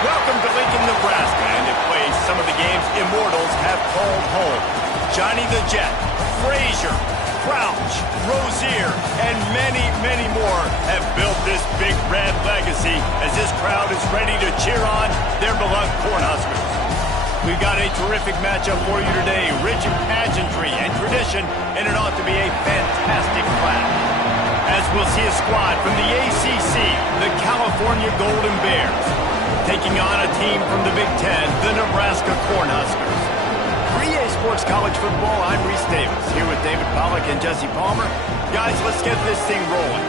Welcome to Lincoln, Nebraska, and it plays some of the games immortals have called home. Johnny the Jet, Frazier, Crouch, Rozier, and many, many more have built this big red legacy as this crowd is ready to cheer on their beloved Cornhuskers. We've got a terrific matchup for you today, rich in pageantry and tradition, and it ought to be a fantastic clash. As we'll see a squad from the ACC, the California Golden Bears, taking on a team from the Big Ten, the Nebraska Cornhuskers. For EA Sports College Football, I'm Reese Davis, here with David Pollack and Jesse Palmer. Guys, let's get this thing rolling.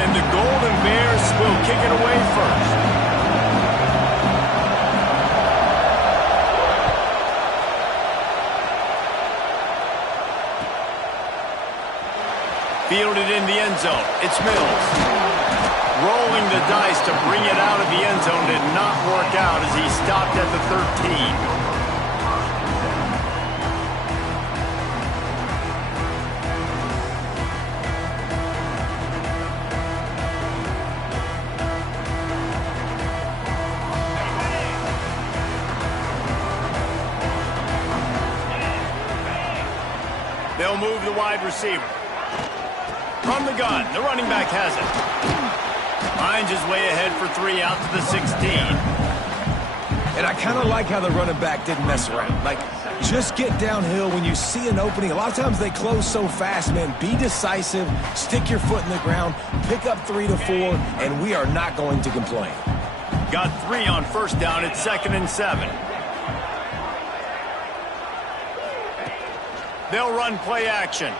And the Golden Bears will kick it away first. Fielded in the end zone. It's Mills. Rolling the dice to bring it out of the end zone did not work out as he stopped at the 13. They'll move the wide receiver. From the gun, the running back has it. Finds his way ahead for 3 out to the 16. And I kind of like how the running back didn't mess around. Like, just get downhill when you see an opening. A lot of times they close so fast, man. Be decisive, stick your foot in the ground, pick up 3 to 4, and we are not going to complain. Got 3 on first down. It's 2nd and 7. They'll run play action.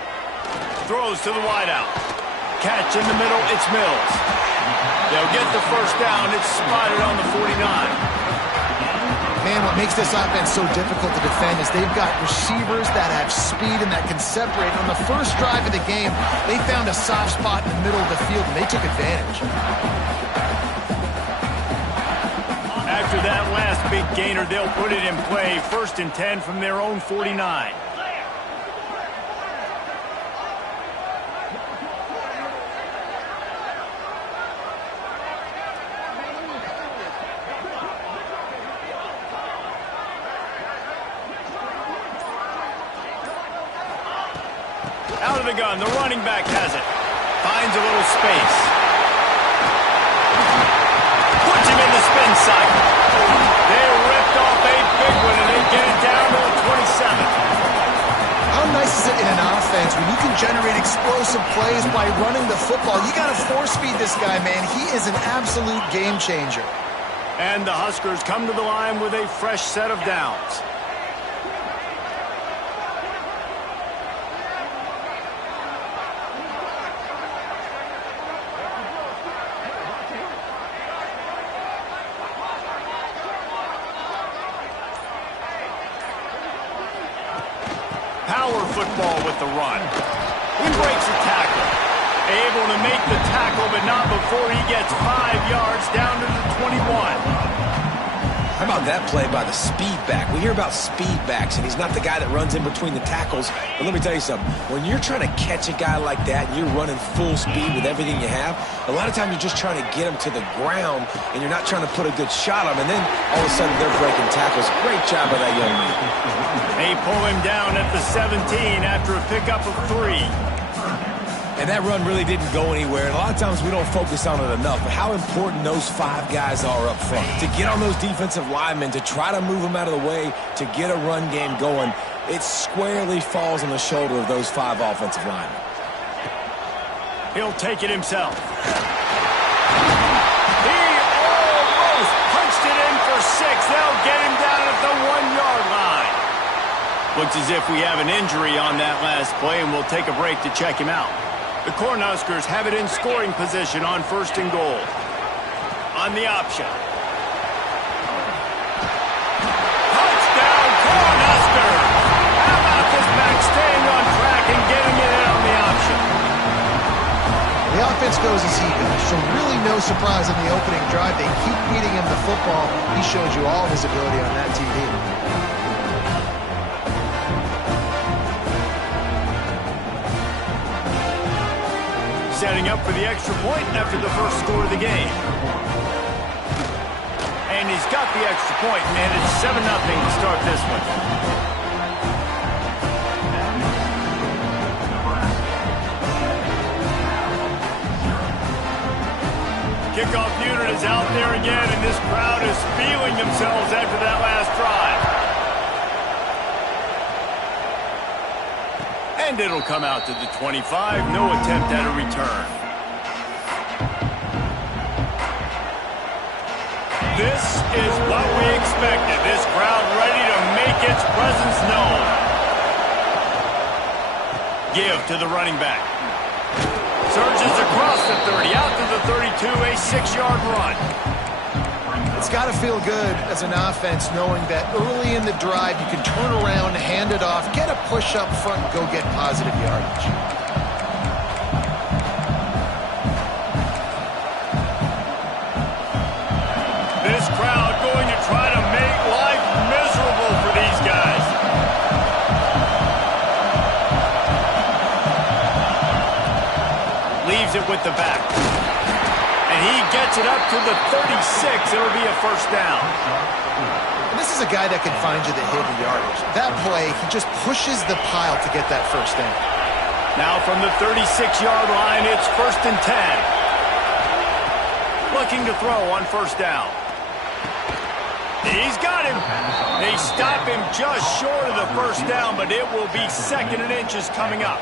Throws to the wideout. Catch in the middle, it's Mills. They'll get the first down. It's spotted on the 49. Man, what makes this offense so difficult to defend is they've got receivers that have speed and that can separate. On the first drive of the game, they found a soft spot in the middle of the field, and they took advantage. After that last big gainer, they'll put it in play. 1st and 10 from their own 49. Out of the gun, the running back has it. Finds a little space. Puts him in the spin cycle. They ripped off a big one, and they get it down to the 27. How nice is it in an offense when you can generate explosive plays by running the football? You got to force feed this guy, man. He is an absolute game changer. And the Huskers come to the line with a fresh set of downs. Power football with the run. He breaks a tackle. Able to make the tackle, but not before he gets 5 yards down to the 21. How about that play by the speed back? We hear about speed backs, and he's not the guy that runs in between the tackles. But let me tell you something. When you're trying to catch a guy like that and you're running full speed with everything you have, a lot of times you're just trying to get him to the ground, and you're not trying to put a good shot on him, and then all of a sudden they're breaking tackles. Great job by that young man. They pull him down at the 17 after a pickup of 3. And that run really didn't go anywhere. And a lot of times we don't focus on it enough. But how important those 5 guys are up front. To get on those defensive linemen, to try to move them out of the way, to get a run game going, it squarely falls on the shoulder of those 5 offensive linemen. He'll take it himself. He almost punched it in for 6. They'll get him down at the 1-yard line. Looks as if we have an injury on that last play, and we'll take a break to check him out. The Cornhuskers have it in scoring position on 1st and goal. On the option. Touchdown, Cornhuskers! How about this back staying on track and getting it in on the option? The defense goes as he goes. So really no surprise on the opening drive. They keep feeding him the football. He showed you all of his ability on that TV. Setting up for the extra point after the first score of the game. And he's got the extra point, and it's 7-0 to start this one. Kickoff unit is out there again, and this crowd is feeling themselves after that last drive. And it'll come out to the 25. No attempt at a return. This is what we expected. This crowd ready to make its presence known. Give to the running back. Surges across the 30, out to the 32, a 6-yard run. It's got to feel good as an offense knowing that early in the drive you can turn around, hand it off, get a push up front, and go get positive yardage. This crowd going to try to make life miserable for these guys. Leaves it with the back. And he gets it up to the 36. It'll be a first down. And this is a guy that can find you the hidden yardage. That play, he just pushes the pile to get that first down. Now from the 36-yard line, it's 1st and 10. Looking to throw on first down. He's got him. They stop him just short of the first down, but it will be 2nd and inches coming up.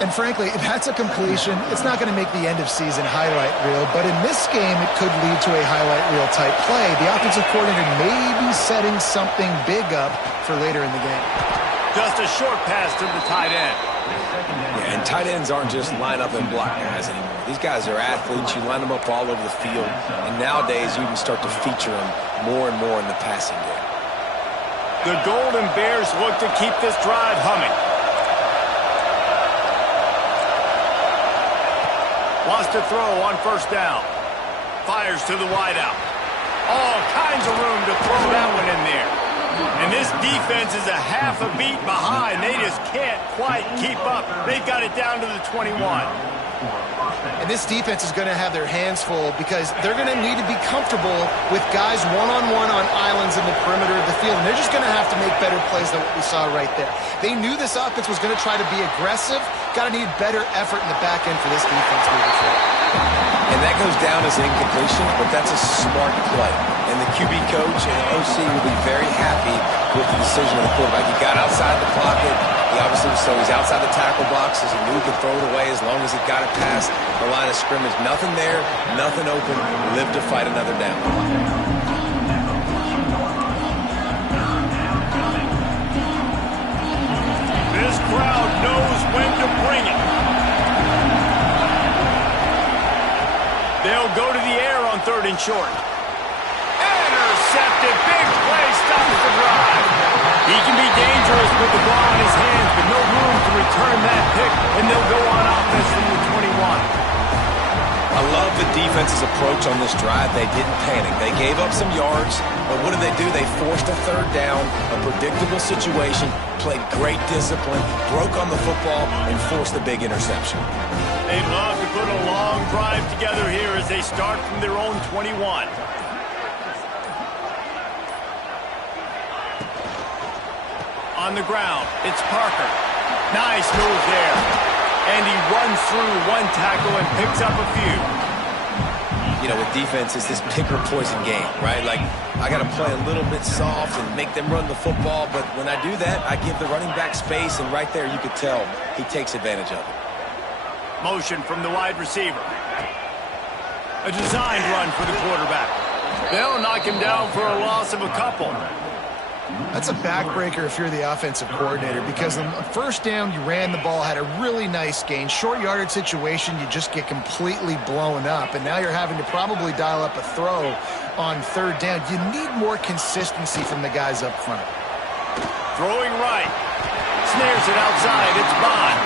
And frankly, if that's a completion, it's not going to make the end-of-season highlight reel, but in this game, it could lead to a highlight reel type play. The offensive coordinator may be setting something big up for later in the game. Just a short pass to the tight end. Yeah, and tight ends aren't just line up and block guys anymore. These guys are athletes. You line them up all over the field, and nowadays you can start to feature them more and more in the passing game. The Golden Bears look to keep this drive humming. Wants to throw on first down. Fires to the wideout. All kinds of room to throw that one in there. And this defense is a half a beat behind. They just can't quite keep up. They've got it down to the 21. And this defense is going to have their hands full because they're going to need to be comfortable with guys one-on-one on islands in the perimeter of the field. And they're just going to have to make better plays than what we saw right there. They knew this offense was going to try to be aggressive. Got to need better effort in the back end for this defense moving forward. And that goes down as an incompletion, but that's a smart play. And the QB coach and OC will be very happy with the decision of the quarterback. He got outside the pocket. He obviously, so he's outside the tackle box. As he knew he could throw it away as long as it got it past the line of scrimmage. Nothing there, nothing open. Live to fight another down. This crowd knows when to bring it. They'll go to the air on 3rd and short. Intercepted. Big play stops the drive. He can be dangerous with the ball in his hands, but no room to return that pick, and they'll go on offense from the 21. I love the defense's approach on this drive. They didn't panic. They gave up some yards, but what did they do? They forced a 3rd down, a predictable situation, played great discipline, broke on the football, and forced the big interception. They'd love to put a long drive together here as they start from their own 21. On the ground, it's Parker. Nice move there. And he runs through one tackle and picks up a few. You know, with defense, it's this pick or poison game, right? Like, I got to play a little bit soft and make them run the football, but when I do that, I give the running back space, and right there you could tell he takes advantage of it. Motion from the wide receiver. A designed run for the quarterback. They'll knock him down for a loss of a couple. That's a backbreaker if you're the offensive coordinator because on first down, you ran the ball, had a really nice gain. Short yardage situation, you just get completely blown up, and now you're having to probably dial up a throw on 3rd down. You need more consistency from the guys up front. Throwing right. Snares it outside. It's Bond.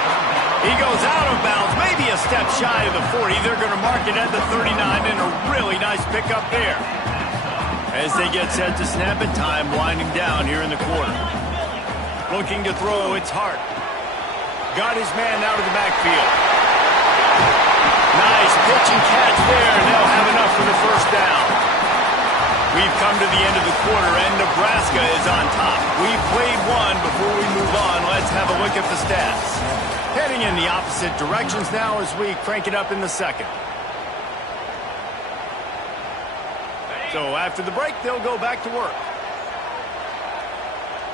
He goes out of bounds, maybe a step shy of the 40. They're going to mark it at the 39, and a really nice pickup there. As they get set to snap it, time winding down here in the quarter. Looking to throw, it's Hart. Got his man out of the backfield. Nice pitch and catch there, and they'll have enough for the first down. We've come to the end of the quarter, and Nebraska is on top. We've played one. Before we move on, let's have a look at the stats. Heading in the opposite directions now as we crank it up in the second. So after the break, they'll go back to work.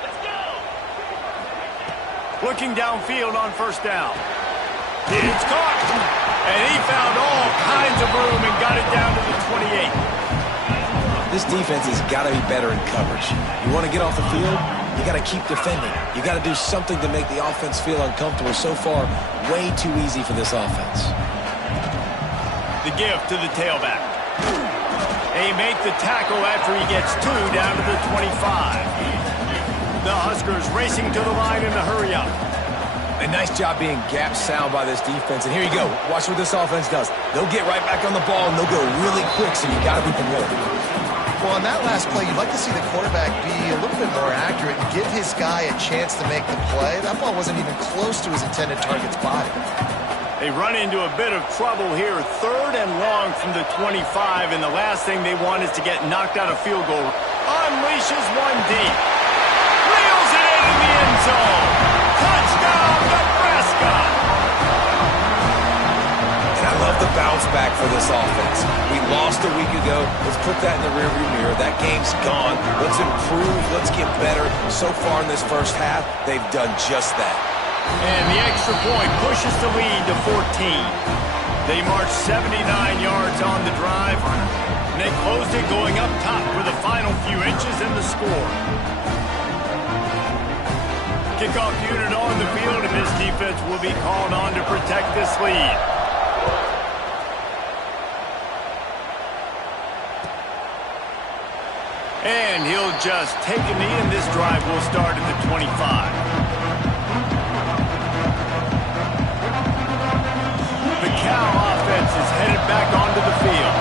Let's go! Looking downfield on first down. It's caught! And he found all kinds of room and got it down to the 28. This defense has got to be better in coverage. You want to get off the field, you got to keep defending. You got to do something to make the offense feel uncomfortable. So far, way too easy for this offense. The gift to the tailback. They make the tackle after he gets two down to the 25. The Huskers racing to the line in a hurry up. A nice job being gap sound by this defense. And here you go. Watch what this offense does. They'll get right back on the ball, and they'll go really quick, so you got to be prepared. Well, on that last play, you'd like to see the quarterback be a little bit more accurate and give his guy a chance to make the play. That ball wasn't even close to his intended target's body. They run into a bit of trouble here. 3rd and long from the 25, and the last thing they want is to get knocked out of field goal. Unleashes one deep. Reels it in the end zone. Touchdown, Nebraska! And I love the bounce back for this offense. We lost a week ago. Let's put that in the rearview mirror. That game's gone. Let's improve. Let's get better. So far in this first half, they've done just that. And the extra point pushes the lead to 14. They marched 79 yards on the drive, and they closed it going up top for the final few inches in the score. Kickoff unit on the field, and this defense will be called on to protect this lead. And he'll just take a knee, and this drive will start at the 25. The Cal offense is headed back onto the field.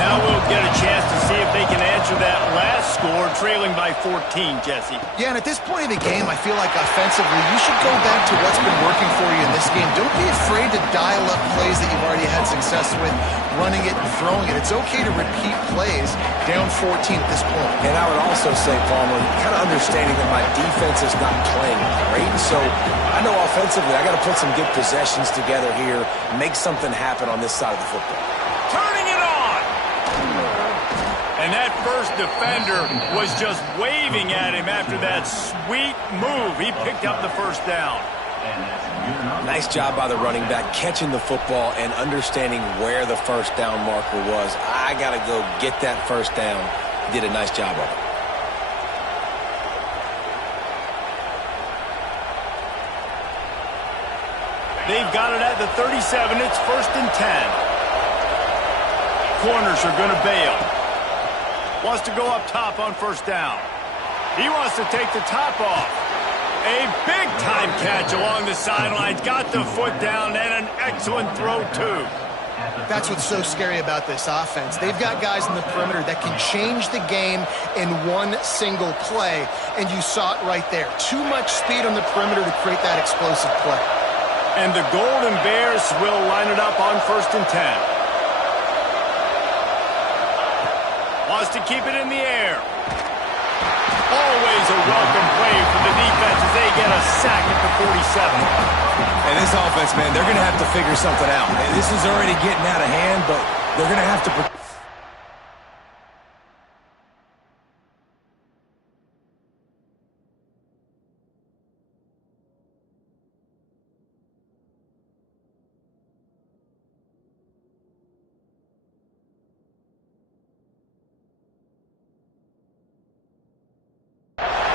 Now we'll get a chance to see if they can answer that last score, trailing by 14, Jesse. Yeah, and at this point in the game, I feel like offensively, you should go back to what's been working for you in this game. Don't be afraid to dial up plays that you've already had success with, running it and throwing it. It's okay to repeat plays down 14 at this point. And I would also say, Palmer, kind of understanding that my defense is not playing great, so I know offensively I got to put some good possessions together here, make something happen on this side of the football. Turning it on! And that first defender was just waving at him after that sweet move. He picked up the first down. Nice job by the running back, catching the football and understanding where the first down marker was. I got to go get that first down. He did a nice job of it. They've got it at the 37. It's 1st and 10. Corners are going to bail. Wants to go up top on first down. He wants to take the top off. A big-time catch along the sidelines. Got the foot down and an excellent throw, too. That's what's so scary about this offense. They've got guys in the perimeter that can change the game in one single play, and you saw it right there. Too much speed on the perimeter to create that explosive play. And the Golden Bears will line it up on 1st and 10. Wants to keep it in the air. Always a welcome play for the defense as they get a sack at the 47. And this offense, man, they're going to have to figure something out. This is already getting out of hand, but they're going to have to...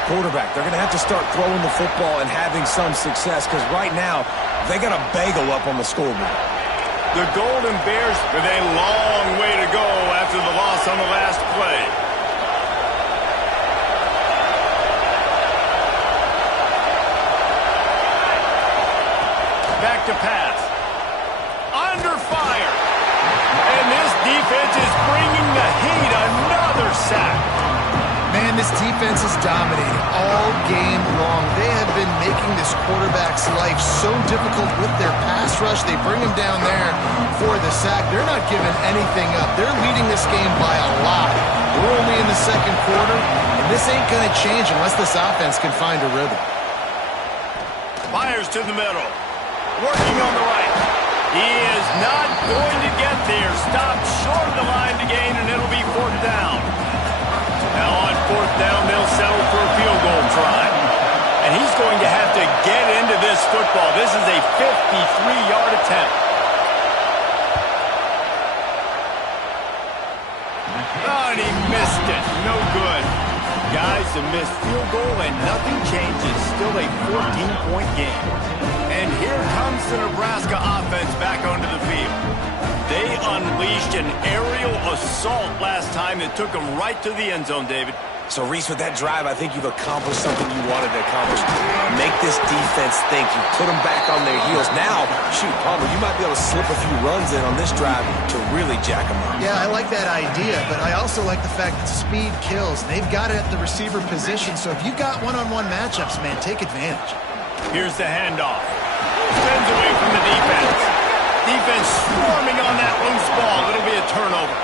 Quarterback, they're going to have to start throwing the football and having some success because right now they got a bagel up on the scoreboard. The Golden Bears with a long way to go after the loss on the last play. Back back to pass. Under fire. And this defense is bringing the heat. Another sack. Man, this defense is dominating all game long. They have been making this quarterback's life so difficult with their pass rush. They bring him down there for the sack. They're not giving anything up. They're leading this game by a lot. We're only in the second quarter, and this ain't going to change unless this offense can find a rhythm. Fires to the middle. Working on the right. He is not going to get there. Stopped short of the line to gain, and it'll be fourth down. Now on fourth down, they'll settle for a field goal try. And he's going to have to get into this football. This is a 53-yard attempt. Oh, and he missed it. No good. Guys, a missed field goal and nothing changes. Still a 14-point game. And here comes the Nebraska offense back onto the field. They unleashed an aerial assault last time that took them right to the end zone, David. So, Reese, with that drive, I think you've accomplished something you wanted to accomplish. Make this defense think. You put them back on their heels. Now, shoot, Palmer, you might be able to slip a few runs in on this drive to really jack them up. Yeah, I like that idea, but I also like the fact that speed kills. They've got it at the receiver position, so if you've got one-on-one matchups, man, take advantage. Here's the handoff. Spins away from the defense. Defense swarming on that loose ball. It'll be a turnover.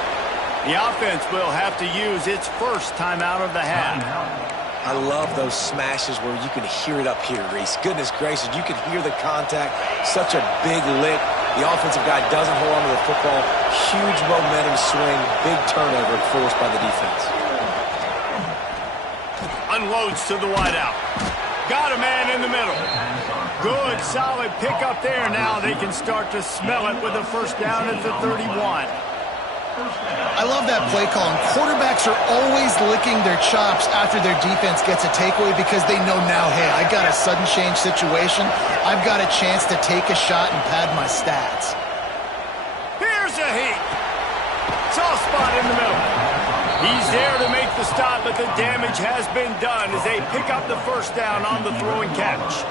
The offense will have to use its first timeout of the half. I love those smashes where you can hear it up here, Reese. Goodness gracious, you can hear the contact. Such a big lick. The offensive guy doesn't hold on to the football. Huge momentum swing. Big turnover forced by the defense. Unloads to the wideout. Got a man in the middle. Good, solid pickup there. Now they can start to smell it with a first down at the 31. I love that play call. And quarterbacks are always licking their chops after their defense gets a takeaway because they know now, hey, I got a sudden change situation. I've got a chance to take a shot and pad my stats. Here's a heat. Soft spot in the middle. He's there to make the stop, but the damage has been done as they pick up the first down on the throw and catch.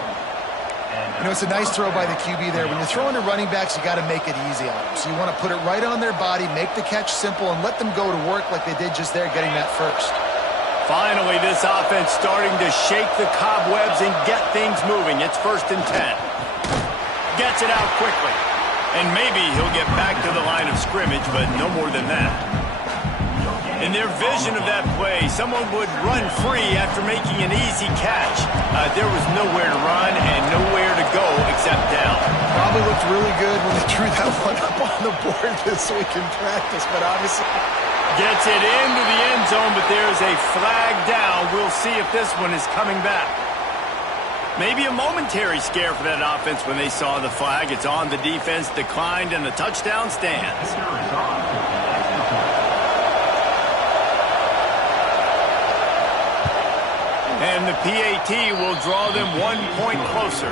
You know, it's a nice throw by the QB there. When you're throwing to running backs, you got to make it easy on them. So you want to put it right on their body, make the catch simple, and let them go to work like they did just there, getting that first. Finally, this offense starting to shake the cobwebs and get things moving. It's 1st and 10. Gets it out quickly. And maybe he'll get back to the line of scrimmage, but no more than that. In their vision of that play, someone would run free after making an easy catch. There was nowhere to run and nowhere to go except down. Probably looked really good when they drew that one up on the board this week in practice, but obviously gets it into the end zone, but there's a flag down. We'll see if this one is coming back. Maybe a momentary scare for that offense when they saw the flag. It's on, the defense declined, and the touchdown stands. And the PAT will draw them 1 point closer.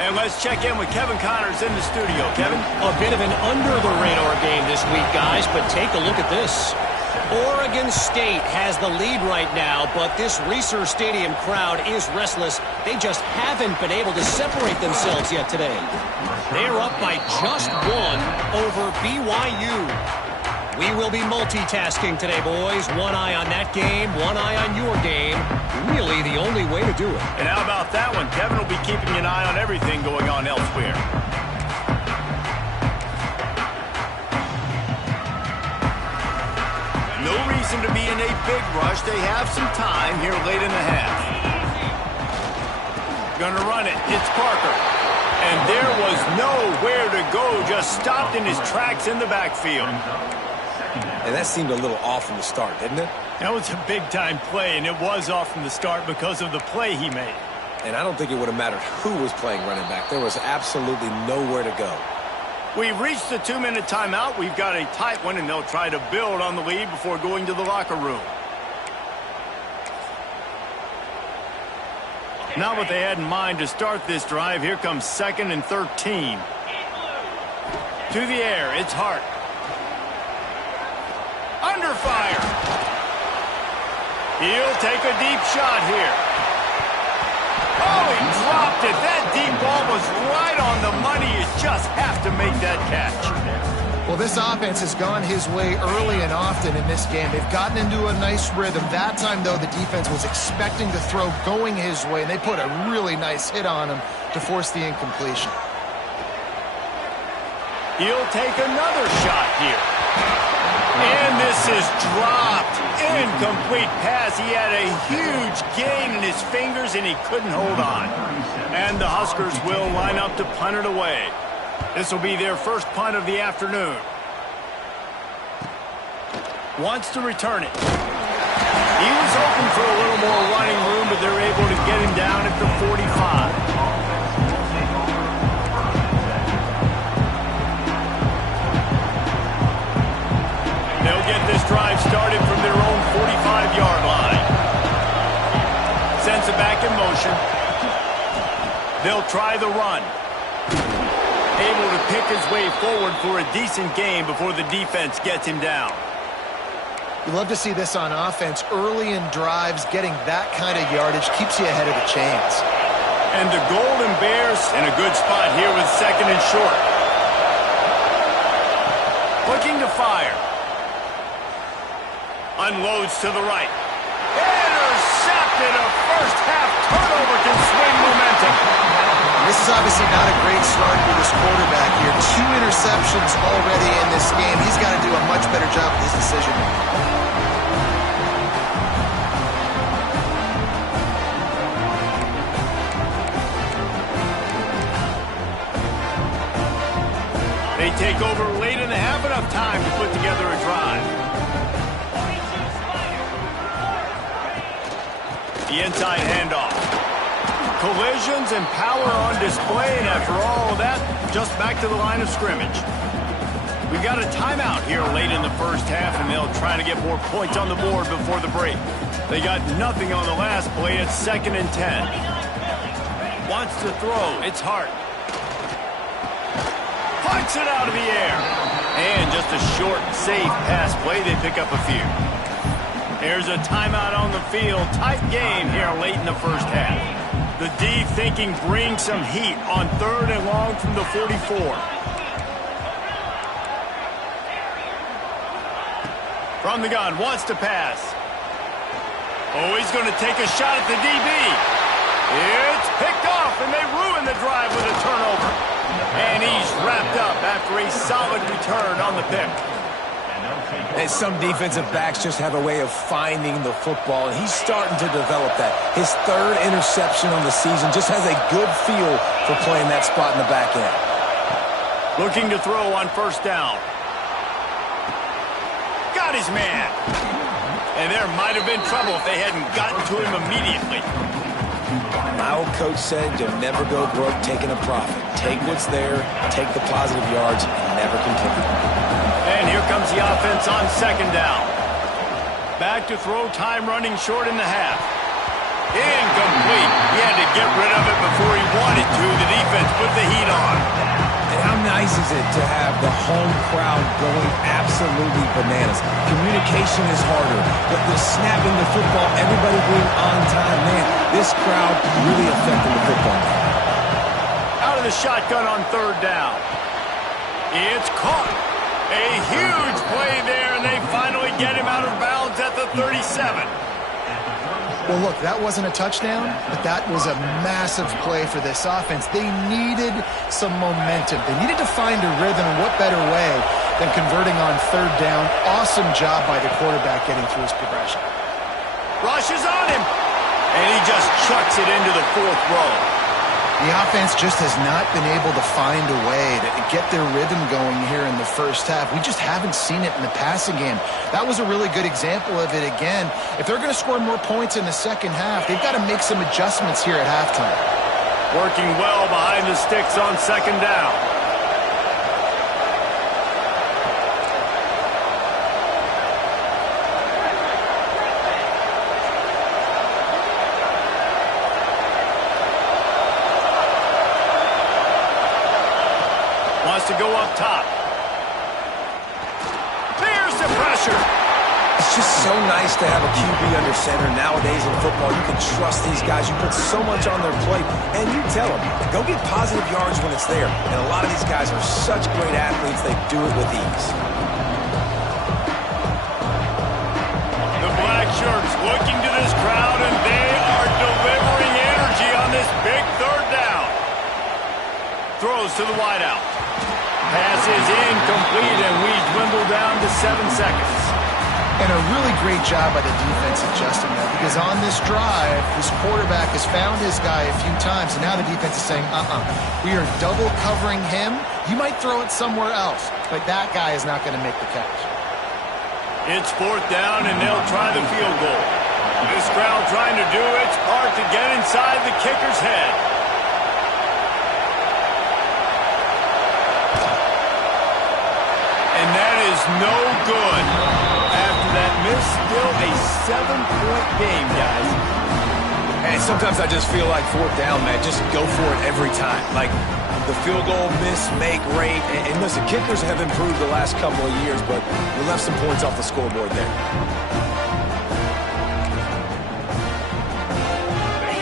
And let's check in with Kevin Connors in the studio. Kevin? A bit of an under-the-radar game this week, guys, but take a look at this. Oregon State has the lead right now, but this Reser Stadium crowd is restless. They just haven't been able to separate themselves yet today. They're up by just 1 over BYU. We will be multitasking today, boys. One eye on that game, one eye on your game. Really the only way to do it. And how about that one? Kevin will be keeping an eye on everything going on elsewhere. No reason to be in a big rush. They have some time here late in the half. Gonna run it. It's Parker. And there was nowhere to go. Just stopped in his tracks in the backfield. And that seemed a little off from the start, didn't it? That was a big-time play, and it was off from the start because of the play he made. And I don't think it would have mattered who was playing running back. There was absolutely nowhere to go. We've reached the 2-minute timeout. We've got a tight one, and they'll try to build on the lead before going to the locker room. Not what they had in mind to start this drive. Here comes 2nd and 13. To the air, it's Hart. Under fire. He'll take a deep shot here. Oh, he dropped it. That deep ball was right on the money. You just have to make that catch. Well, this offense has gone his way early and often in this game. They've gotten into a nice rhythm. That time, though, the defense was expecting the throw going his way, and they put a really nice hit on him to force the incompletion. He'll take another shot here. And this is dropped. Incomplete pass. He had a huge gain in his fingers, and he couldn't hold on. And the Huskers will line up to punt it away. This will be their first punt of the afternoon. Wants to return it. He was hoping for a little more running room, but they're able to get him down at the 45. They'll get this drive started from their own 45-yard line. Sends it back in motion. They'll try the run. Able to pick his way forward for a decent gain before the defense gets him down. You love to see this on offense. Early in drives, getting that kind of yardage keeps you ahead of the chains. And the Golden Bears in a good spot here with second and short. Looking to fire. Unloads to the right. Intercepted. A first-half turnover can swing momentum. This is obviously not a great start for this quarterback here. 2 interceptions already in this game. He's got to do a much better job with his decision. They take over late in the half, enough time to put together a drive. The inside handoff. Collisions and power on display, and after all of that, just back to the line of scrimmage. We've got a timeout here late in the first half, and they'll try to get more points on the board before the break. They got nothing on the last play. It's 2nd and 10. Wants to throw. It's Hart. Puts it out of the air. And just a short, safe pass play. They pick up a few. There's a timeout on the field. Tight game here late in the first half. The D thinking bring some heat on 3rd and long from the 44. From the gun, wants to pass. Oh, he's going to take a shot at the DB. It's picked off, and they ruin the drive with a turnover. And he's wrapped up after a solid return on the pick. And some defensive backs just have a way of finding the football, and he's starting to develop that. His 3rd interception on the season, just has a good feel for playing that spot in the back end. Looking to throw on 1st down. Got his man. And there might have been trouble if they hadn't gotten to him immediately. My old coach said you'll never go broke taking a profit. Take what's there, take the positive yards, and never complain. And here comes the offense on 2nd down. Back to throw, time running short in the half. Incomplete. He had to get rid of it before he wanted to. The defense put the heat on. And how nice is it to have the home crowd going absolutely bananas? Communication is harder, but the snapping the football, everybody being on time, man, this crowd really affected the football game. Out of the shotgun on 3rd down. It's caught. A huge play there, and they finally get him out of bounds at the 37. Well, look, that wasn't a touchdown, but that was a massive play for this offense. They needed some momentum. They needed to find a rhythm, and what better way than converting on 3rd down. Awesome job by the quarterback getting through his progression. Rushes on him, and he just chucks it into the 4th row. The offense just has not been able to find a way to get their rhythm going here in the first half. We just haven't seen it in the passing game. That was a really good example of it again. If they're going to score more points in the second half, they've got to make some adjustments here at halftime. Working well behind the sticks on 2nd down. To go up top. There's the pressure. just so nice to have a QB under center. Nowadays in football, you can trust these guys. You put so much on their plate, and you tell them, go get positive yards when it's there. And a lot of these guys are such great athletes, they do it with ease. The black shirts looking to this crowd, and they are delivering energy on this big third down. Throws to the wideout. Pass is incomplete, and we dwindle down to 7 seconds. And a really great job by the defense adjusting that, because on this drive, this quarterback has found his guy a few times, and now the defense is saying, we are double covering him. You might throw it somewhere else, but that guy is not going to make the catch. It's 4th down, and they'll try the field goal. This crowd trying to do its part to get inside the kicker's head. And that is no good. After that miss, still a 7-point game, guys. And sometimes I just feel like 4th down, man, just go for it every time. Like the field goal, miss, make, rate. And listen, kickers have improved the last couple of years, but we left some points off the scoreboard there.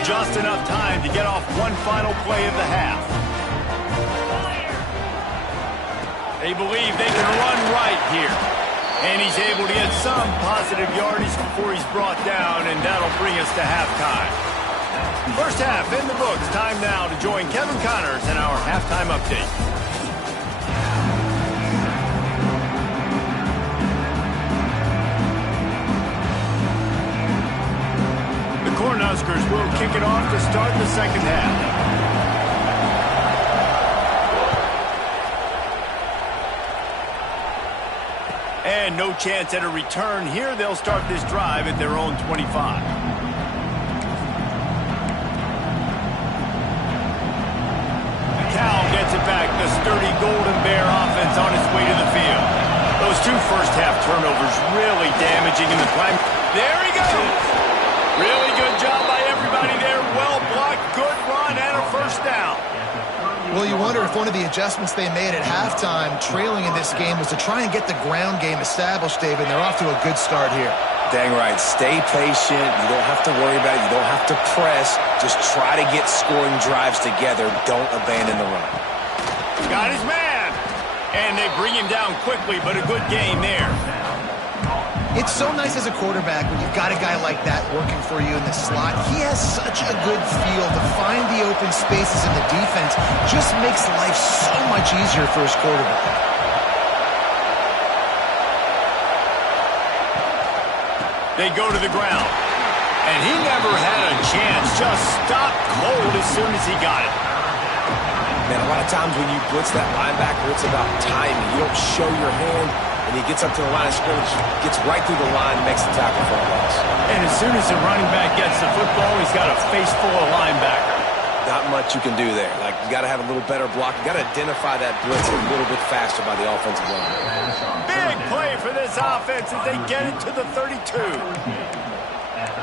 Just enough time to get off one final play of the half. They believe they can run right here. And he's able to get some positive yardage before he's brought down, and that'll bring us to halftime. First half in the books. Time now to join Kevin Connors in our halftime update. The Cornhuskers will kick it off to start the second half. And no chance at a return here. They'll start this drive at their own 25. Cal gets it back. The sturdy Golden Bear offense on its way to the field. Those 2 first-half turnovers really damaging in the prime. There he goes. Really good job by everybody there. Well blocked, good run, and a first down. Well, you wonder if one of the adjustments they made at halftime, trailing in this game, was to try and get the ground game established, David, and they're off to a good start here. Dang right. Stay patient. You don't have to worry about it. You don't have to press. Just try to get scoring drives together. Don't abandon the run. Got his man. And they bring him down quickly, but a good game there. It's so nice as a quarterback when you've got a guy like that working for you in the slot. He has such a good feel to find the open spaces in the defense. Just makes life so much easier for his quarterback. They go to the ground. And he never had a chance. Just stopped cold as soon as he got it. Man, a lot of times when you blitz that linebacker, it's about timing. You don't show your hand, and he gets up to the line of scrimmage, gets right through the line, makes the tackle for a loss. And as soon as the running back gets the football, he's got a face full of linebacker. Not much you can do there. Like, you got to have a little better block. You got to identify that blitz a little bit faster by the offensive line. Big play for this offense as they get it to the 32.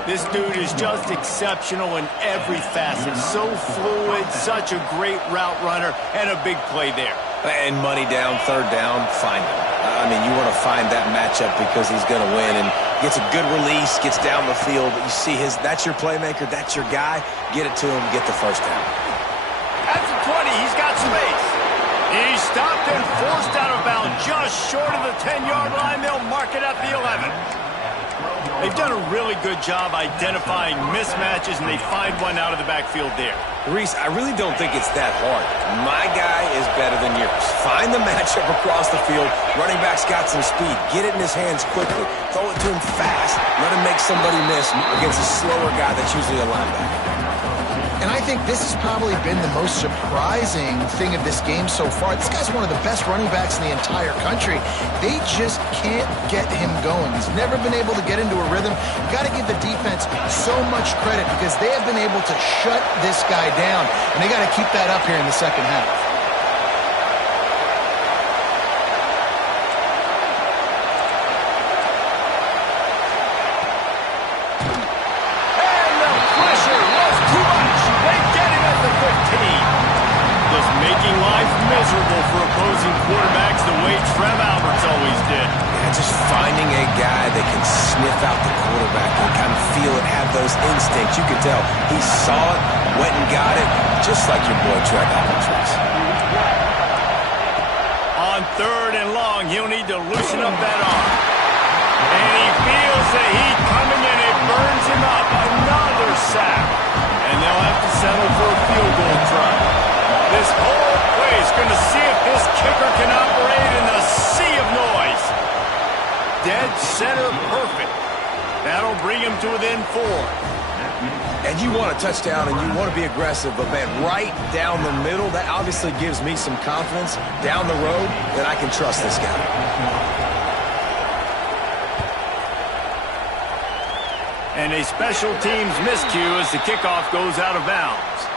This dude is just exceptional in every facet. So fluid, such a great route runner, and a big play there. And money down, 3rd down, find him. I mean, you want to find that matchup because he's going to win. And gets a good release, gets down the field. But you see that's your playmaker, that's your guy. Get it to him, get the first down. At the 20, he's got space. He's stopped and forced out of bounds just short of the 10-yard line. They'll mark it at the 11. They've done a really good job identifying mismatches, and they find one out of the backfield there. Reese, I really don't think it's that hard. My guy is better than yours. Find the matchup across the field. Running back's got some speed. Get it in his hands quickly. Throw it to him fast. Let him make somebody miss against a slower guy that's usually a linebacker. And I think this has probably been the most surprising thing of this game so far. This guy's one of the best running backs in the entire country. They just can't get him going. He's never been able to get into a rhythm. You've got to give the defense so much credit because they have been able to shut this guy down. And they got to keep that up here in the second half. Making life miserable for opposing quarterbacks the way Trev Alberts always did. Yeah, just finding a guy that can sniff out the quarterback and kind of feel it, have those instincts. You can tell he saw it, went and got it, just like your boy Trev Alberts was. On 3rd and long, he'll need to loosen up that arm. And he feels the heat coming and it burns him up. Another sack. And they'll have to settle for a field goal try. This whole play is going to see if this kicker can operate in the sea of noise. Dead center perfect. That'll bring him to within 4. And you want a touchdown and you want to be aggressive, but man, right down the middle, that obviously gives me some confidence down the road that I can trust this guy. And a special teams miscue as the kickoff goes out of bounds.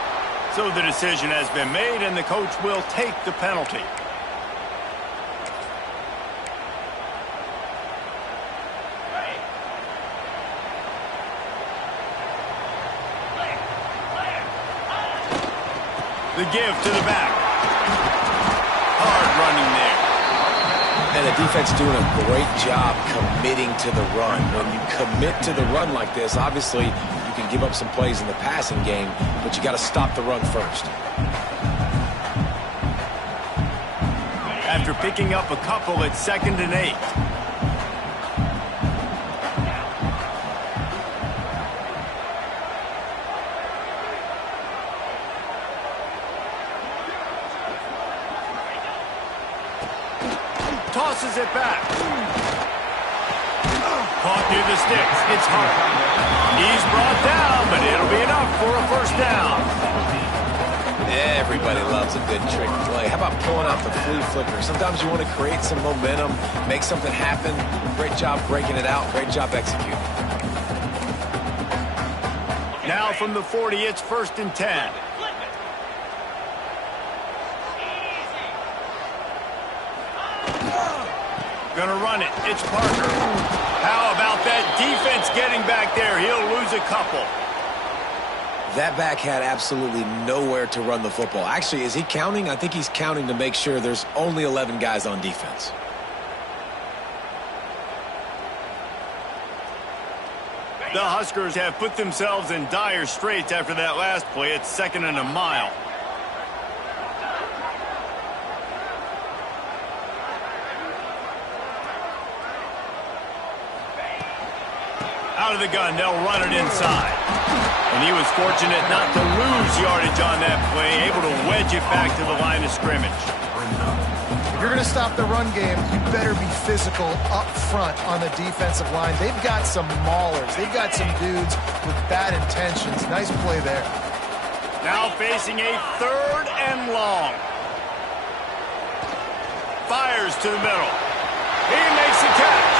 So the decision has been made and the coach will take the penalty. The give to the back. Hard running there. And the defense doing a great job committing to the run. When you commit to the run like this, obviously you can give up some plays in the passing game, but you got to stop the run first. After picking up a couple at 2nd and 8. Tosses it back. Caught near the sticks. It's Hart. He's brought down, but it'll be enough for a 1st down. Everybody loves a good trick play. How about pulling out the flea flicker? Sometimes you want to create some momentum, make something happen. Great job breaking it out. Great job executing. Now from the 40, it's 1st and 10. Gonna run it. It's Parker. How about that defense getting back there? He'll lose a couple. That back had absolutely nowhere to run the football. Actually, is he counting? I think he's counting to make sure there's only 11 guys on defense. The Huskers have put themselves in dire straits after that last play. It's 2nd and a mile. Out of the gun, they'll run it inside. And he was fortunate not to lose yardage on that play, able to wedge it back to the line of scrimmage. If you're going to stop the run game, you better be physical up front on the defensive line. They've got some maulers. They've got some dudes with bad intentions. Nice play there. Now facing a 3rd and long. Fires to the middle. He makes the catch.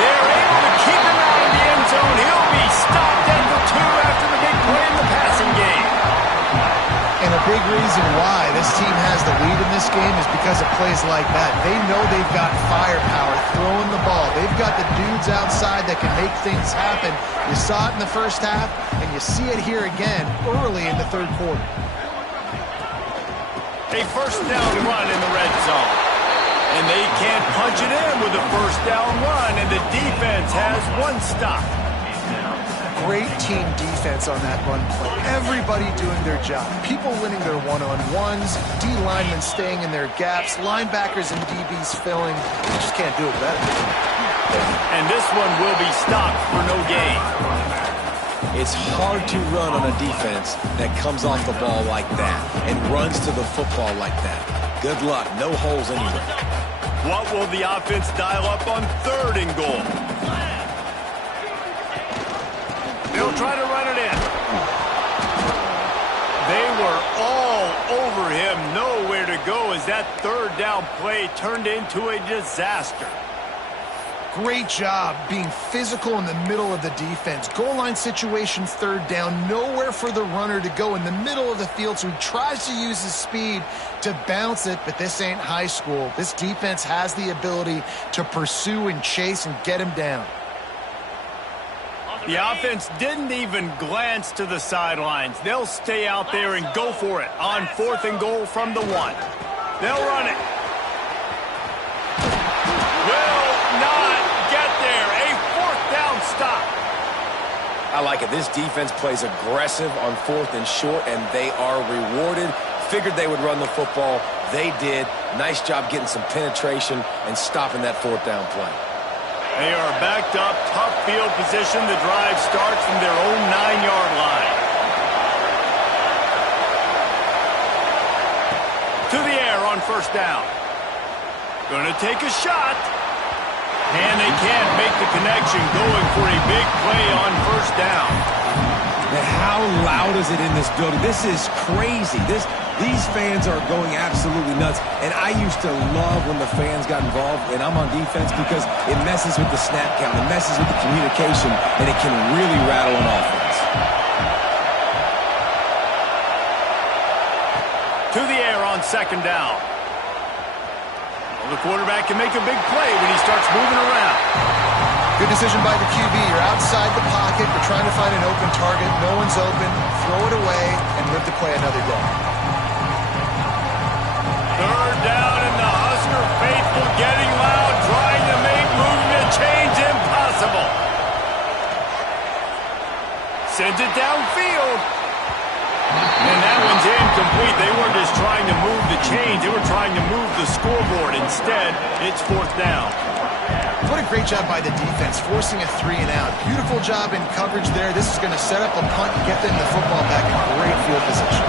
They're able to keep him out of the end zone. He'll be stopped at the 2 after the big play in the passing game. And a big reason why this team has the lead in this game is because of plays like that. They know they've got firepower throwing the ball. They've got the dudes outside that can make things happen. You saw it in the 1st half, and you see it here again early in the 3rd quarter. A 1st down run in the red zone. And they can't punch it in with a 1st down run, and the defense has 1 stop. Great team defense on that run play. Everybody doing their job. People winning their one-on-ones, D linemen staying in their gaps, linebackers and DBs filling. You just can't do it better. And this one will be stopped for no gain. It's hard to run on a defense that comes off the ball like that and runs to the football like that. Good luck. No holes anywhere. What will the offense dial up on 3rd and goal? They'll try to run it in. They were all over him. Nowhere to go as that 3rd down play turned into a disaster. Great job being physical in the middle of the defense. Goal line situation, 3rd down. Nowhere for the runner to go in the middle of the field, so he tries to use his speed to bounce it, but this ain't high school. This defense has the ability to pursue and chase and get him down. The offense didn't even glance to the sidelines. They'll stay out there and go for it on 4th and goal from the 1. They'll run it. Will not get there. A 4th down stop. I like it. This defense plays aggressive on 4th and short, and they are rewarded. Figured they would run the football. They did. Nice job getting some penetration and stopping that 4th down play. They are backed up, tough field position. The drive starts from their own 9-yard line. To the air on 1st down. Going to take a shot. And they can't make the connection, going for a big play on 1st down. Man, how loud is it in this building? This is crazy. These fans are going absolutely nuts. And I used to love when the fans got involved, and I'm on defense, because it messes with the snap count, it messes with the communication, and it can really rattle an offense. To the air on 2nd down. Well, the quarterback can make a big play when he starts moving around. Good decision by the QB. You're outside the pocket. You're trying to find an open target. No one's open. Throw it away and live to play another day. 3rd down, and the Husker faithful getting loud, trying to make movement change impossible. Sends it downfield. And that one's incomplete. They weren't just trying to move the chains. They were trying to move the scoreboard. Instead, it's 4th down. What a great job by the defense, forcing a 3 and out. Beautiful job in coverage there. This is going to set up a punt and get them the football back in great field position.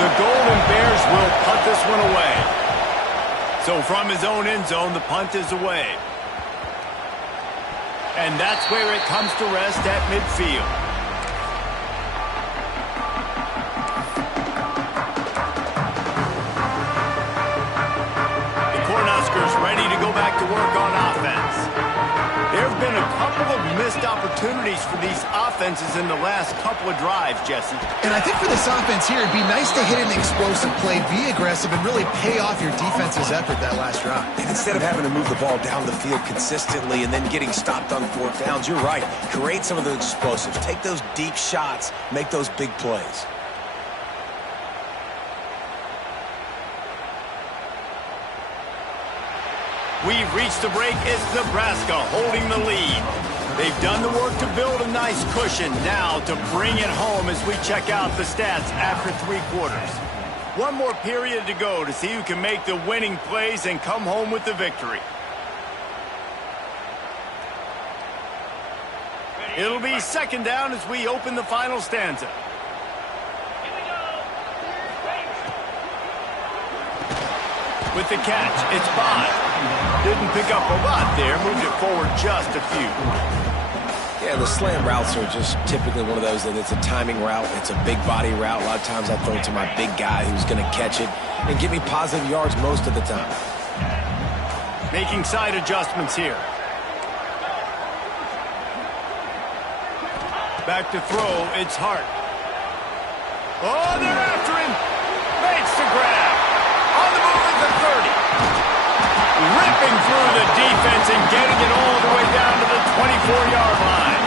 The Golden Bears will punt this one away. So from his own end zone, the punt is away. And that's where it comes to rest at midfield. Ready to go back to work on offense. There have been a couple of missed opportunities for these offenses in the last couple of drives, Jesse. And I think for this offense here, it'd be nice to hit an explosive play, be aggressive, and really pay off your defense's effort that last drive. And instead of having to move the ball down the field consistently and then getting stopped on 4th downs, you're right. Create some of those explosives. Take those deep shots. Make those big plays. We've reached the break. It's Nebraska holding the lead. They've done the work to build a nice cushion. Now to bring it home as we check out the stats after 3 quarters. One more period to go to see who can make the winning plays and come home with the victory. It'll be 2nd down as we open the final stanza. With the catch, it's Bond. Didn't pick up a lot there, moved it forward just a few. Yeah, the slant routes are just typically one of those that it's a timing route. It's a big body route. A lot of times I throw it to my big guy who's going to catch it and give me positive yards most of the time. Making side adjustments here. Back to throw, it's Hart. Oh, they're after him. Makes the grab. On the move at the 30. Ripping through the defense and getting it all the way down to the 24-yard line.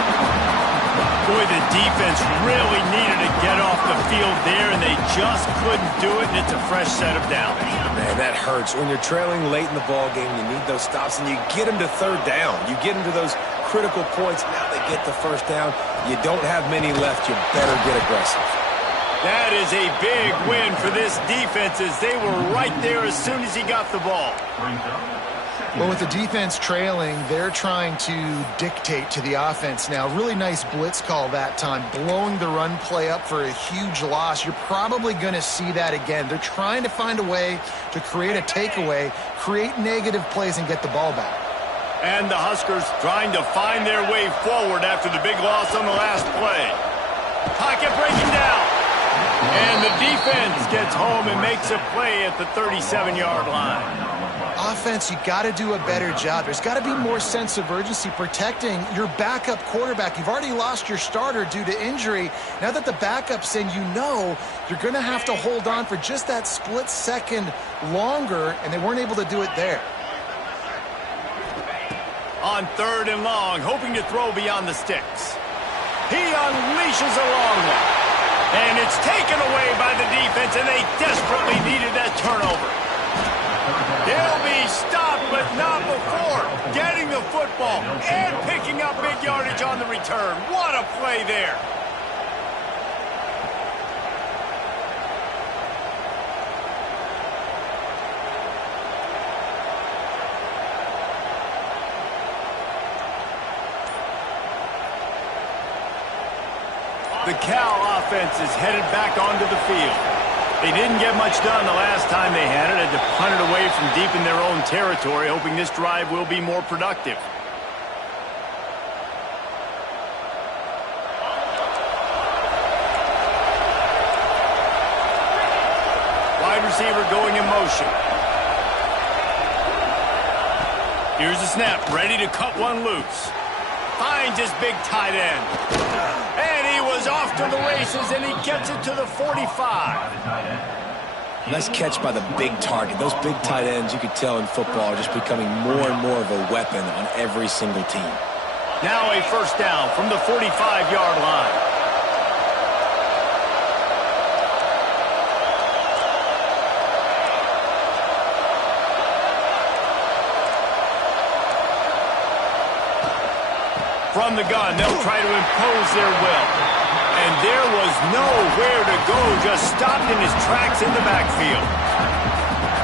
Boy, the defense really needed to get off the field there, and they just couldn't do it, and it's a fresh set of downs. Man, that hurts. When you're trailing late in the ball game, you need those stops, and you get them to 3rd down. You get them to those critical points. Now they get the 1st down. You don't have many left. You better get aggressive. That is a big win for this defense as they were right there as soon as he got the ball. Well, with the defense trailing, they're trying to dictate to the offense now. Really nice blitz call that time, blowing the run play up for a huge loss. You're probably going to see that again. They're trying to find a way to create a takeaway, create negative plays, and get the ball back. And the Huskers trying to find their way forward after the big loss on the last play. Pocket breaking down. And the defense gets home and makes a play at the 37-yard line. Offense, you got to do a better job. There's got to be more sense of urgency protecting your backup quarterback. You've already lost your starter due to injury. Now that the backup's in, you know you're going to have to hold on for just that split second longer, and they weren't able to do it there. On 3rd and long, hoping to throw beyond the sticks. He unleashes a long one. And it's taken away by the defense, and they desperately needed that turnover. He'll be stopped, but not before getting the football and picking up big yardage on the return. What a play there. The Cal offense is headed back onto the field. They didn't get much done the last time they had it. Had to punt it away from deep in their own territory, hoping this drive will be more productive. Wide receiver going in motion. Here's the snap, ready to cut one loose. Finds his big tight end. And he was off to the races, and he gets it to the 45. Nice catch by the big target. Those big tight ends, you could tell in football, are just becoming more and more of a weapon on every single team. Now a first down from the 45-yard line. From the gun, they'll try to impose their will. And there was nowhere to go, just stopped in his tracks in the backfield.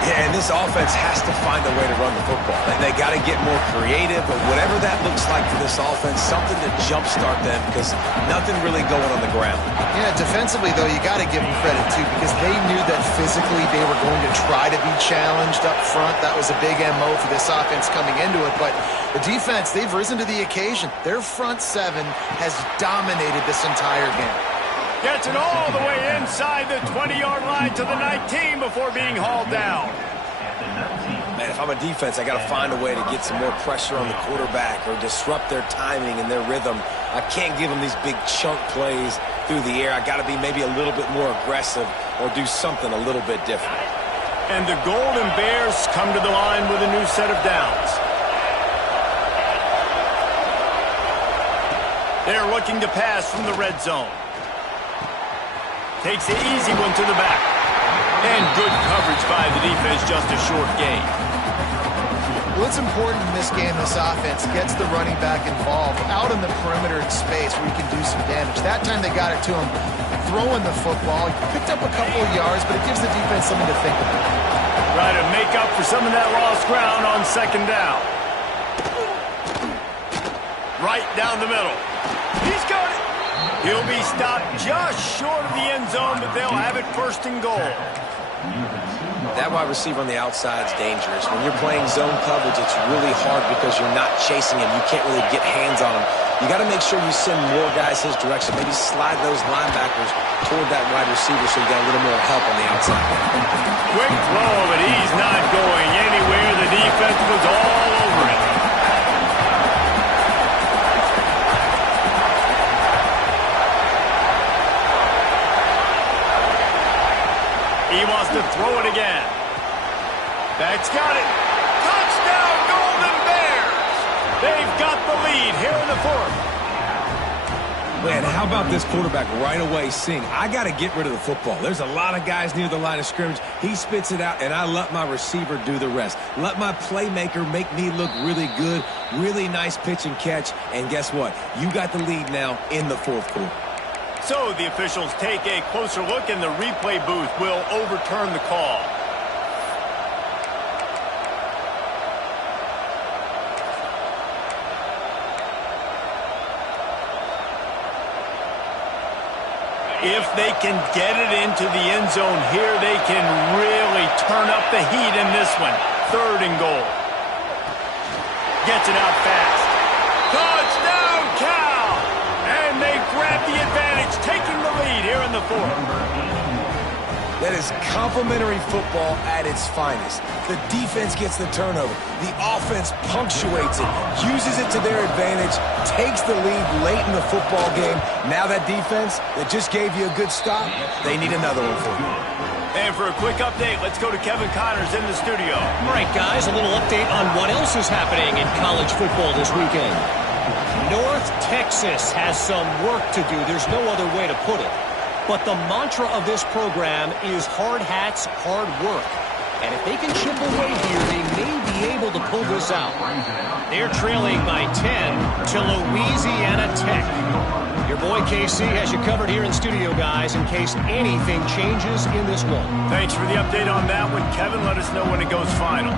Yeah, and this offense has to find a way to run the football. They got to get more creative, but whatever that looks like for this offense, something to jumpstart them because nothing really going on the ground. Yeah, defensively, though, you got to give them credit, too, because they knew that physically they were going to try to be challenged up front. That was a big MO for this offense coming into it, but the defense, they've risen to the occasion. Their front seven has dominated this entire game. Gets it all the way inside the 20-yard line to the 19 before being hauled down. Man, if I'm a defense, I got to find a way to get some more pressure on the quarterback or disrupt their timing and their rhythm. I can't give them these big chunk plays through the air. I got to be maybe a little bit more aggressive or do something a little bit different. And the Golden Bears come to the line with a new set of downs. They're looking to pass from the red zone. Takes the easy one to the back. And good coverage by the defense, just a short gain. What's important in this game, this offense gets the running back involved out in the perimeter in space where you can do some damage. That time they got it to him throwing the football. He picked up a couple of yards, but it gives the defense something to think about. Try to make up for some of that lost ground on second down. Right down the middle. He's got it. He'll be stopped just short of the end zone, but they'll have it first and goal. That wide receiver on the outside is dangerous. When you're playing zone coverage, it's really hard because you're not chasing him. You can't really get hands on him. You got to make sure you send more guys his direction. Maybe slide those linebackers toward that wide receiver so you got a little more help on the outside. Quick throw, but he's not going anywhere. The defense was all over it. He wants to throw it again. That's got it. Touchdown, Golden Bears. They've got the lead here in the fourth. Man, how about this quarterback right away seeing, I got to get rid of the football. There's a lot of guys near the line of scrimmage. He spits it out, and I let my receiver do the rest. Let my playmaker make me look really good. Really nice pitch and catch. And guess what? You got the lead now in the fourth quarter. So the officials take a closer look, and the replay booth will overturn the call. If they can get it into the end zone here, they can really turn up the heat in this one. Third and goal. Gets it out fast. Touchdown, Cal! And they grab the advantage, taking the lead here in the fourth. That is complimentary football at its finest. The defense gets the turnover. The offense punctuates it, uses it to their advantage, takes the lead late in the football game. Now that defense that just gave you a good stop, they need another one for you. And for a quick update, let's go to Kevin Connors in the studio. All right, guys, a little update on what else is happening in college football this weekend. North East Texas has some work to do. There's no other way to put it. But the mantra of this program is hard hats, hard work. And if they can chip away here, they may be able to pull this out. They're trailing by 10 to Louisiana Tech. Your boy KC has you covered here in studio, guys, in case anything changes in this one. Thanks for the update on that one, Kevin. Let us know when it goes final.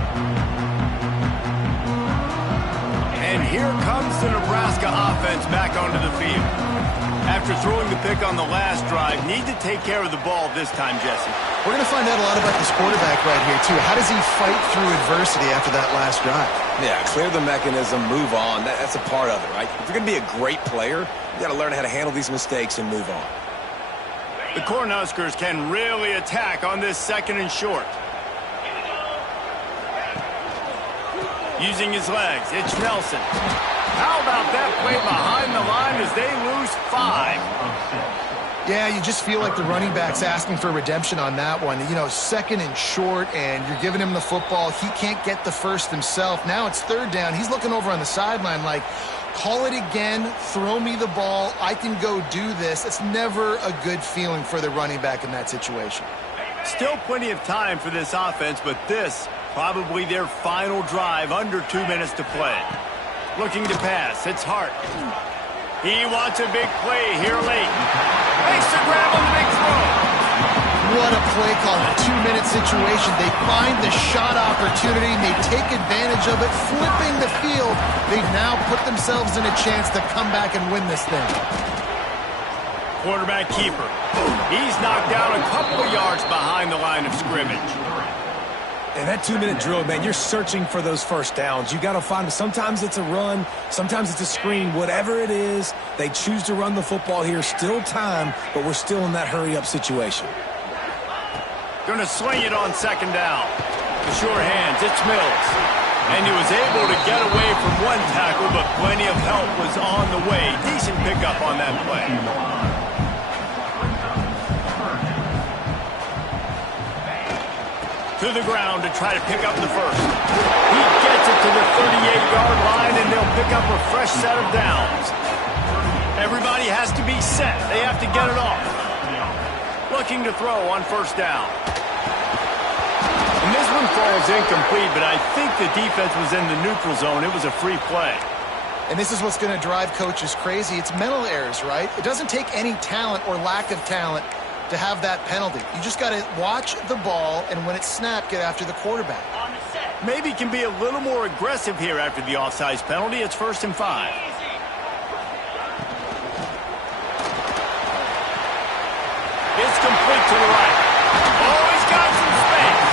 And here comes the Nebraska offense back onto the field. After throwing the pick on the last drive, need to take care of the ball this time, Jesse. We're going to find out a lot about this quarterback right here, too. How does he fight through adversity after that last drive? Yeah, clear the mechanism, move on. That's a part of it, right? If you're going to be a great player, you got to learn how to handle these mistakes and move on. The Cornhuskers can really attack on this 2nd and short. Using his legs, it's Nelson. How about that play behind the line as they lose 5? Yeah, you just feel like the running back's asking for redemption on that one. You know, 2nd and short, and you're giving him the football. He can't get the first himself. Now it's 3rd down. He's looking over on the sideline like, call it again, throw me the ball, I can go do this. It's never a good feeling for the running back in that situation. Still plenty of time for this offense, but this probably their final drive, under 2 minutes to play. Looking to pass, it's Hart. He wants a big play here late. Makes the grab on the big throw. What a play call, a 2-minute situation. They find the shot opportunity, and they take advantage of it, flipping the field. They've now put themselves in a chance to come back and win this thing. Quarterback keeper. He's knocked down a couple of yards behind the line of scrimmage. And that 2-minute drill, man, you're searching for those first downs. You got to find them. Sometimes it's a run. Sometimes it's a screen. Whatever it is, they choose to run the football here. Still time, but we're still in that hurry-up situation. Going to swing it on 2nd down. The sure hands, it's Mills. And he was able to get away from one tackle, but plenty of help was on the way. Decent pickup on that play. To the ground to try to pick up the first. He gets it to the 38-yard line, and they'll pick up a fresh set of downs. Everybody has to be set. They have to get it off. Looking to throw on 1st down. And this one falls incomplete, but I think the defense was in the neutral zone. It was a free play. And this is what's going to drive coaches crazy. It's mental errors, right? It doesn't take any talent or lack of talent to have that penalty. You just got to watch the ball, and when it's snapped, get after the quarterback. Maybe can be a little more aggressive here after the offsides penalty. It's 1st and 5. It's complete to the right. Oh, he's got some space.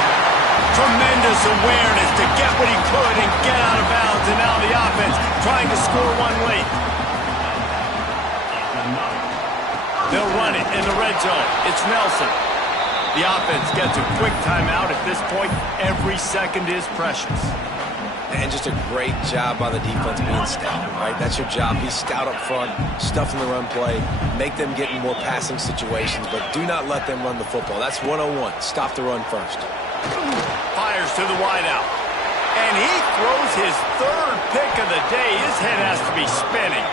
Tremendous awareness to get what he could and get out of bounds, and now the offense trying to score one late. They'll run it in the red zone. It's Nelson. The offense gets a quick timeout. At this point, every second is precious. And just a great job by the defense being stout, right? That's your job. Be stout up front, stuff in the run play, make them get in more passing situations, but do not let them run the football. That's 101. Stop the run first. Fires to the wideout. And he throws his 3rd pick of the day. His head has to be spinning.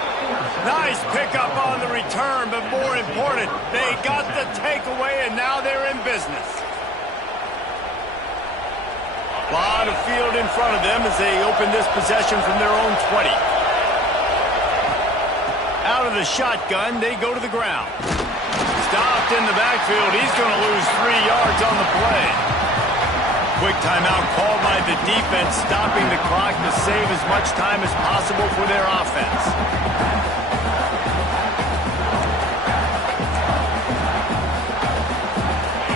Nice pickup on the return, but more important, they got the takeaway, and now they're in business. A lot of field in front of them as they open this possession from their own 20. Out of the shotgun, they go to the ground. Stopped in the backfield. He's going to lose 3 yards on the play. Quick timeout called by the defense, stopping the clock to save as much time as possible for their offense.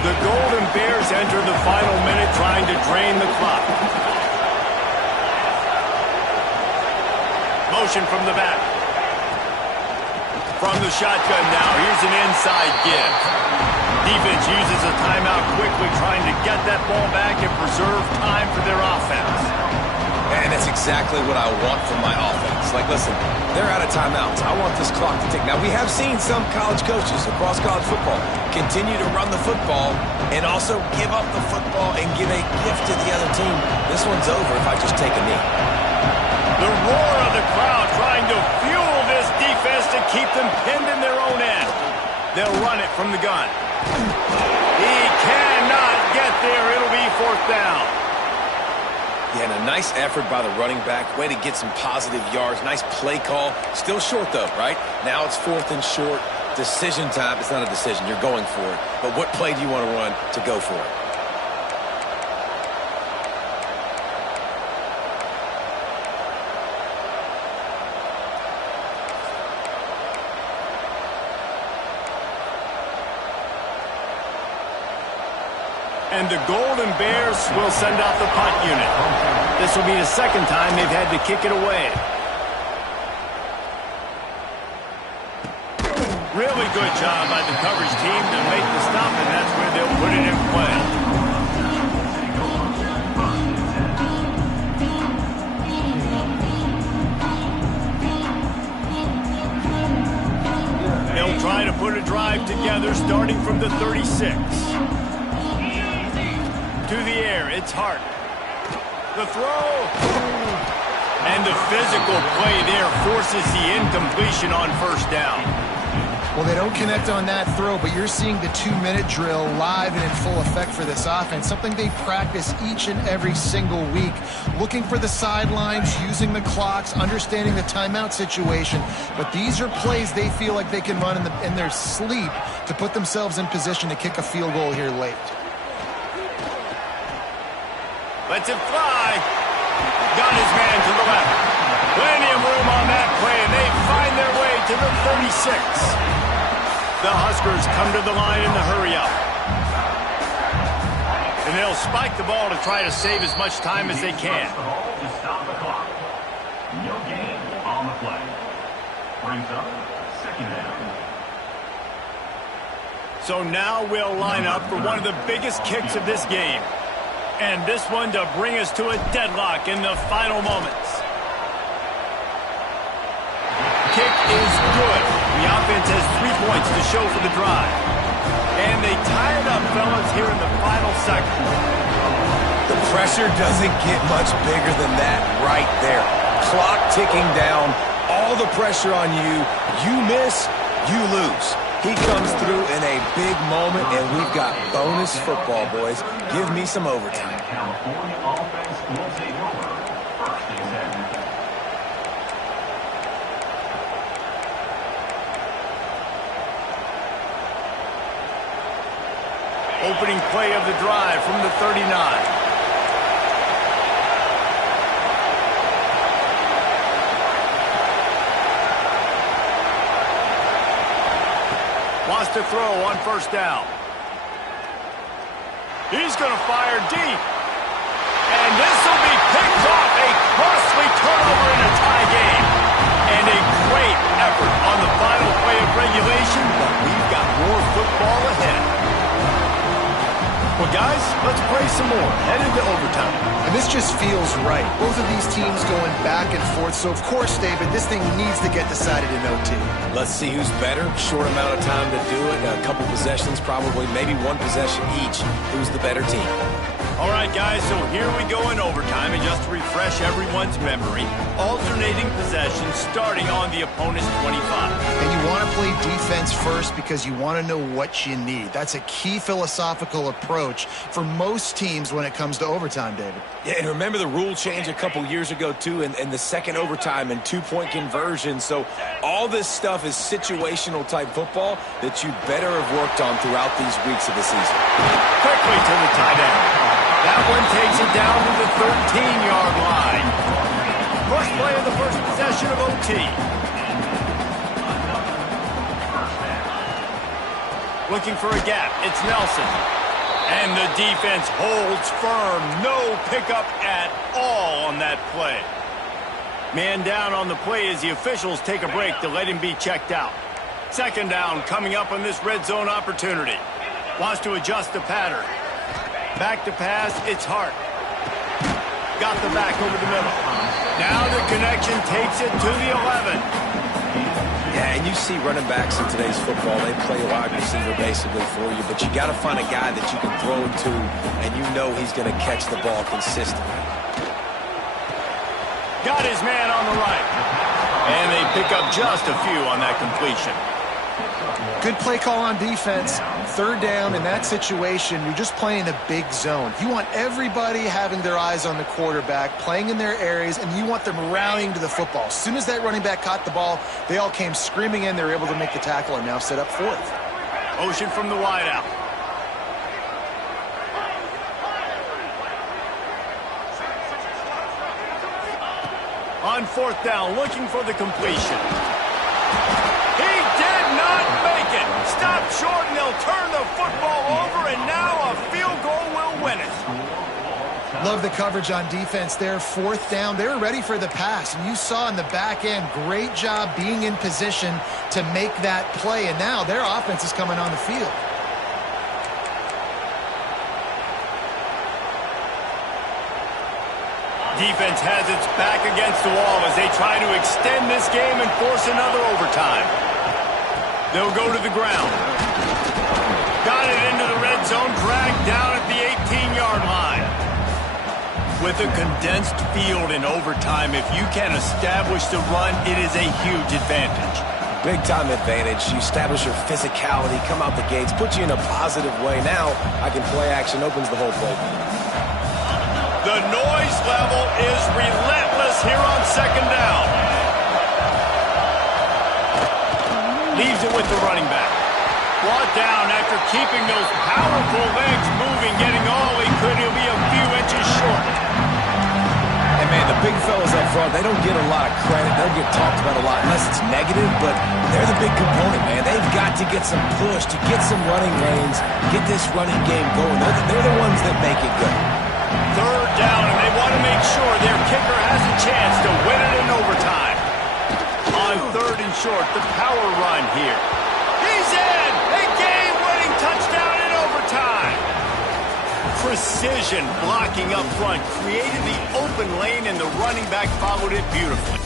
The Golden Bears enter the final minute trying to drain the clock. Motion from the back. From the shotgun now, here's an inside give. Defense uses a timeout quickly, trying to get that ball back and preserve time for their offense. And that's exactly what I want from my offense. Like, listen, they're out of timeouts. I want this clock to tick. Now, we have seen some college coaches across college football continue to run the football and also give up the football and give a gift to the other team. This one's over if I just take a knee. The roar of the crowd trying to fuel this defense. keep them pinned in their own end. They'll run it from the gun. He cannot get there. It'll be 4th down. Yeah, and a nice effort by the running back. Way to get some positive yards. Nice play call. Still short, though, right? Now it's 4th and short. Decision time. It's not a decision. You're going for it. But what play do you want to run to go for it? And the Golden Bears will send out the punt unit. This will be the 2nd time they've had to kick it away. Really good job by the coverage team to make the stop, and that's where they'll put it in play. They'll try to put a drive together starting from the 36. To the air, it's Hart. The throw. And the physical play there forces the incompletion on 1st down. Well, they don't connect on that throw, but you're seeing the 2-minute drill live and in full effect for this offense, something they practice each and every single week. Looking for the sidelines, using the clocks, understanding the timeout situation. But these are plays they feel like they can run in their sleep to put themselves in position to kick a field goal here late. Lets it fly. Got his man to the left. Plenty of room on that play, and they find their way to the 36. The Huskers come to the line in the hurry-up. And they'll spike the ball to try to save as much time as they can. To stop the clock. No gain on the play. Brings up 2nd down. So now we'll line up for one of the biggest kicks of this game. And this one to bring us to a deadlock in the final moments. Kick is good. The offense has 3 points to show for the drive. And they tie it up, fellas, here in the final second. The pressure doesn't get much bigger than that right there. Clock ticking down, all the pressure on you. You miss, you lose. He comes through in a big moment, and we've got bonus football, boys. Give me some overtime. California offense will take over 1st and 10. Opening play of the drive from the 39. Wants to throw on 1st down. He's going to fire deep. And this will be picked off. A costly turnover in a tie game. And a great effort on the final play of regulation, but we've got more football ahead. Well, guys, let's play some more. Head into overtime. And this just feels right. Both of these teams going back and forth. So, of course, David, this thing needs to get decided in OT. Let's see who's better. Short amount of time to do it. A couple possessions, probably maybe 1 possession each. Who's the better team? All right, guys, so here we go in overtime. And just to refresh everyone's memory, alternating possessions starting on the opponent's 25. And you want to play defense first because you want to know what you need. That's a key philosophical approach for most teams when it comes to overtime, David. Yeah, and remember the rule change a couple years ago, too, and the second overtime and 2-point conversion. So all this stuff is situational type football that you better have worked on throughout these weeks of the season. Quickly to the tight end. That one takes it down to the 13-yard line. First play of the first possession of OT. Looking for a gap. It's Nelson. And the defense holds firm. No pickup at all on that play. Man down on the play as the officials take a break to let him be checked out. 2nd down coming up on this red zone opportunity. Wants to adjust the pattern. Back to pass, it's Hart. Got the back over the middle. Now the connection takes it to the 11. Yeah, and you see running backs in today's football, they play a wide receiver basically for you, but you got to find a guy that you can throw it to, and you know he's going to catch the ball consistently. Got his man on the right. And they pick up just a few on that completion. Good play call on defense. Third down in that situation, you're just playing a big zone. You want everybody having their eyes on the quarterback, playing in their areas, and you want them rallying to the football. As soon as that running back caught the ball, they all came screaming in. They were able to make the tackle and now set up fourth. Motion from the wide out. On fourth down, looking for the completion. He did not make it. Stop short, and they'll turn the football over, and now a field goal will win it. Love the coverage on defense there. Fourth down, they were ready for the pass, and you saw in the back end, great job being in position to make that play, and now their offense is coming on the field. Defense has its back against the wall as they try to extend this game and force another overtime. They'll go to the ground. Got it into the red zone, dragged down at the 18-yard line. With a condensed field in overtime, if you can establish the run, it is a huge advantage. Big-time advantage. You establish your physicality, come out the gates, put you in a positive way. Now, I can play action, opens the whole play. The noise level is relentless here on second down. Leaves it with the running back. Brought down after keeping those powerful legs moving, getting all he could. He'll be a few inches short. And, man, the big fellas up front, they don't get a lot of credit. They'll get talked about a lot unless it's negative, but they're the big component, man. They've got to get some push, to get some running lanes, get this running game going. They're the ones that make it go. Third down, and they want to make sure their kicker has a chance to win it in overtime. On third and short, the power run here. He's in! A game-winning touchdown in overtime! Precision blocking up front created the open lane, and the running back followed it beautifully.